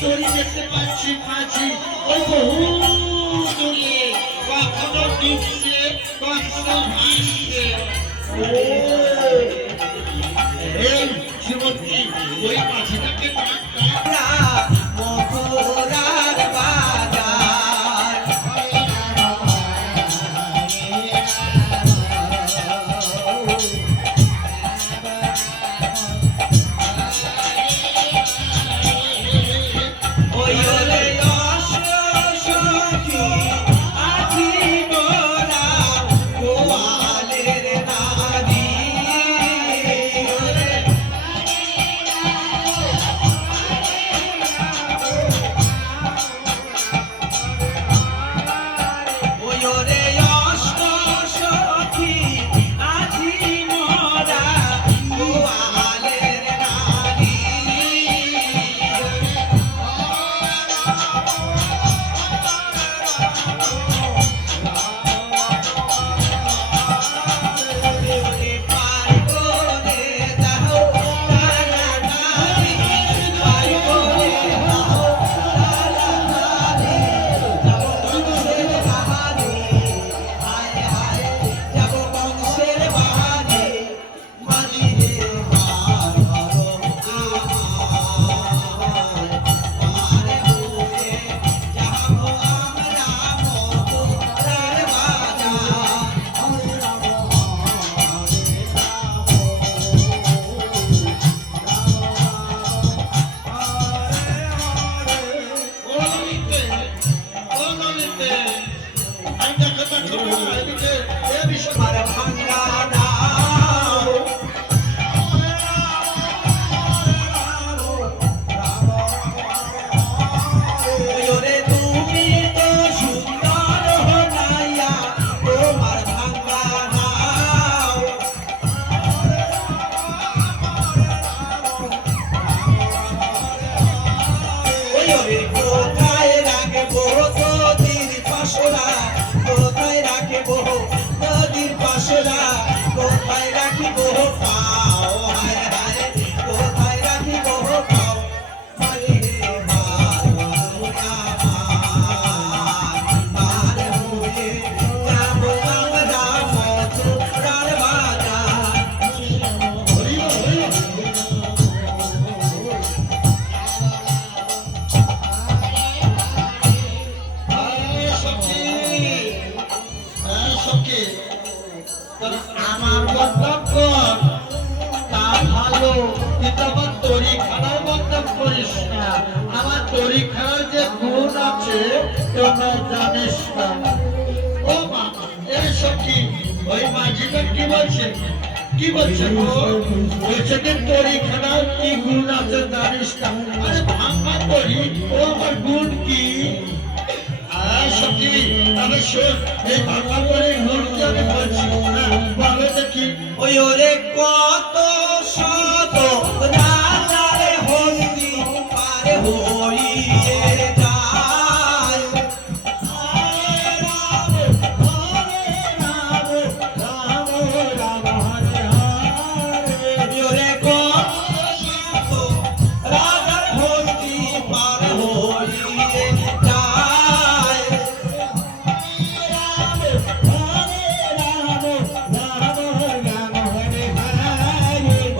তরি দেখতে পাচ্ছি পাচ্ছি ওই বহু দূরে কখনো ডুবছে কখনো ভাসছে। এই শ্রীমতী ওই মাঝিটাকে মথুরার বাজার ওই রে সখী আজি মোরা গোয়ালের নারী কোথায় রাখবো নদীর পাশরা কোথায় রাখবো নদীর পাশরা কোথায় রাখিব পাও হায় হায় কোথায় রাখিব পাও মারে মারে মুয়ে যাব আমরা মথুরার বাজার আমার বক্তব্য তা ভালো কিন্তু আমার তরিখানার বক্তব্য করিস না। আমার তরিখানার যে গুণ আছে তোমরা জানিস না। ও বাবা এই সখী ওই মাঝিটা কি বলছে কি বলছে বলছে যে তরিখানার কি গুণ আছে জানিস না। আরে ভাঙা তরি ও আমার গুণ কি সখী আমি শোন এই ভাঙা তরি গুণ কি আমি বলছি বলো দেখি। ওই ওরে কত শত রাজারে হইনি পারে হইয়ে যায় ওরে কত শত রাজার হইনি পারে হইয়ে যায়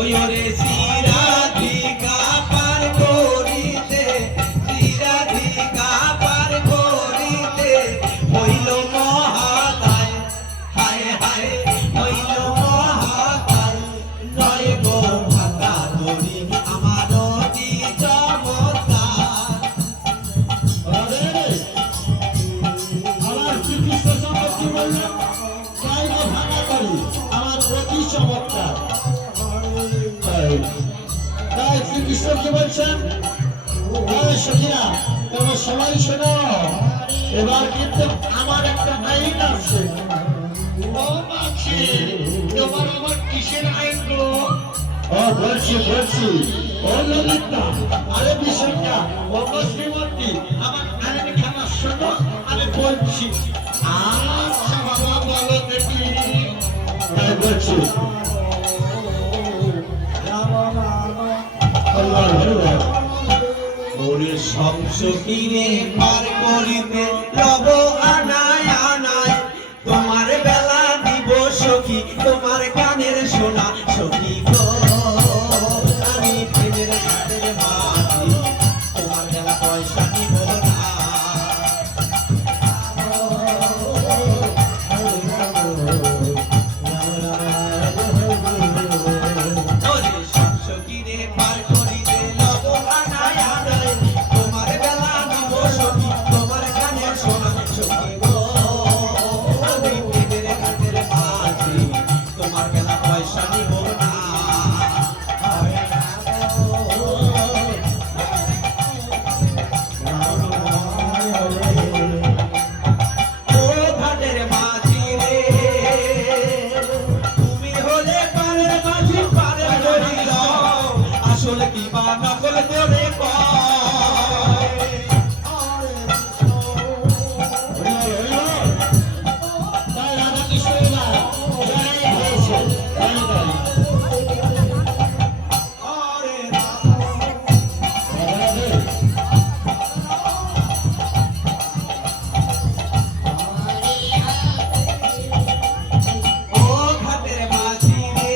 ওই ওরে শিরাধিকা পার করিতে শিরাধিকা পার করিতে হইল মহাদায় হায় হায় হইল মহাদায় নয় গো ভাতা ধরি আমার নদী চমৎকার। আমার শ্রীকৃষ্ণ সম্পর্কে বললেন তাই ভাঙা করি আমার অতি চমৎকার। তাই শ্রীকৃষ্ণ কি বলছেন সখীরা তোমরা সবাই শোনো এবার কিন্তু আমার একটা আইন আছে। ও মাছি তোমার আমার কিসের আইন গো? ও বলছি ও ললিতা আরে বিষয়টা ও শ্রীমতী আমার আইন খানা শোনো আমি বলছি। আচ্ছা বাবা বলো দেখি। তাই বলছি ওর সংসকিনে পার করিতে লব আনায় আনায় তোমার বেলা দিব সখী তোমার কানের সোনা সখী গো আমি প্রেমের ঘাটের মাঝি তোমার বেলা পয়সা নিব না ওরে সংসকিনে পার করিতে লব আনায় আনায় তোমার বেলা দিব সখী তোমার কানের সোনা সখী গো আমি প্রেমের ঘাটের মাঝি তোমার বেলা পয়সা নিব না ও ঘাটের মাঝি রে তুমি হলে পারের মাঝি পারের ধরি লও আসলে কি বা নকল করে জয় রাধা কৃষ্ণ এবার জয় হয়েছে জয় জয় আরে রাধে ও ঘাটের মাঝি রে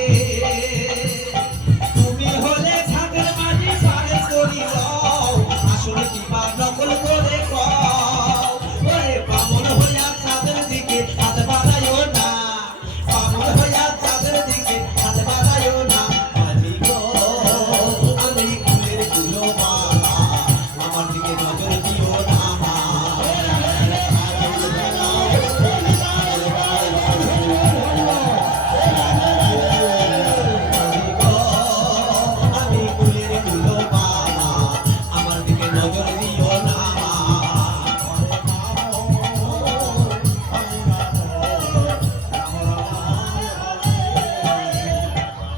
তুমি হলে ঘাটের মাঝি পারের ধরি লও আসলে কি বা নকল করে ওরে বামন হইয়া চাঁদের দিকে হাত বাড়াইও না বামন হইয়া চাঁদের দিকে হাত বাড়াইও না মাঝি গো আমি ফুলের গুলো মালা আমার দিকে নজর দিও না আমি ফুলের গুলো মালা আমার দিকে নজর দিও না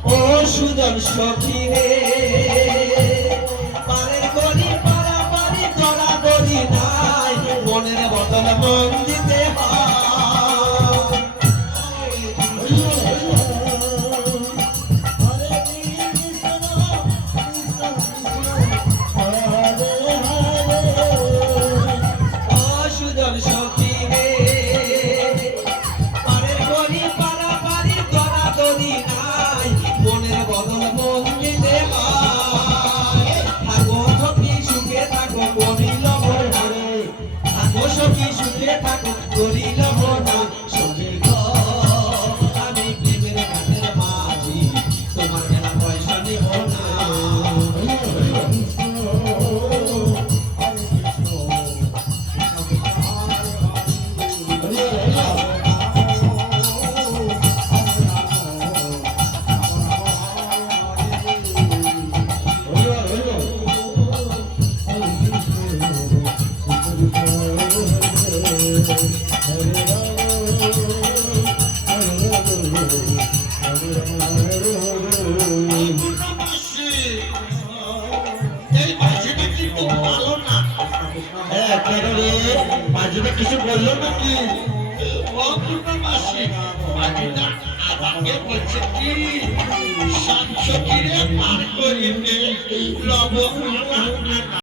ও সুজন সখী রে পারের গড়ি পারাপারি চড়া গড়ি নাই মনের বদল মন দিতে হয় ও সুজন সখী রে পারের গড়ি পারাপারি চড়া গড়ি নাই মনের বদল মন দিতে হয় থাকো সখী সুখে থাকো করিল ভোনা থাকো সখী সুখে থাকো করিল ভোনা সখী গো আমি প্রেমের ঘাটের মাঝি তোমার কেনা পয়সা নিব না পূর্ণমাসী এই মাঝিটা কিন্তু ভালো না হ্যাঁ কেন রে মাঝিটা কিছু বললো নাকি ও পূর্ণমাসী মাঝিটা আমাকে বলছে কি সাতশো কিরে পার করিতে লবণ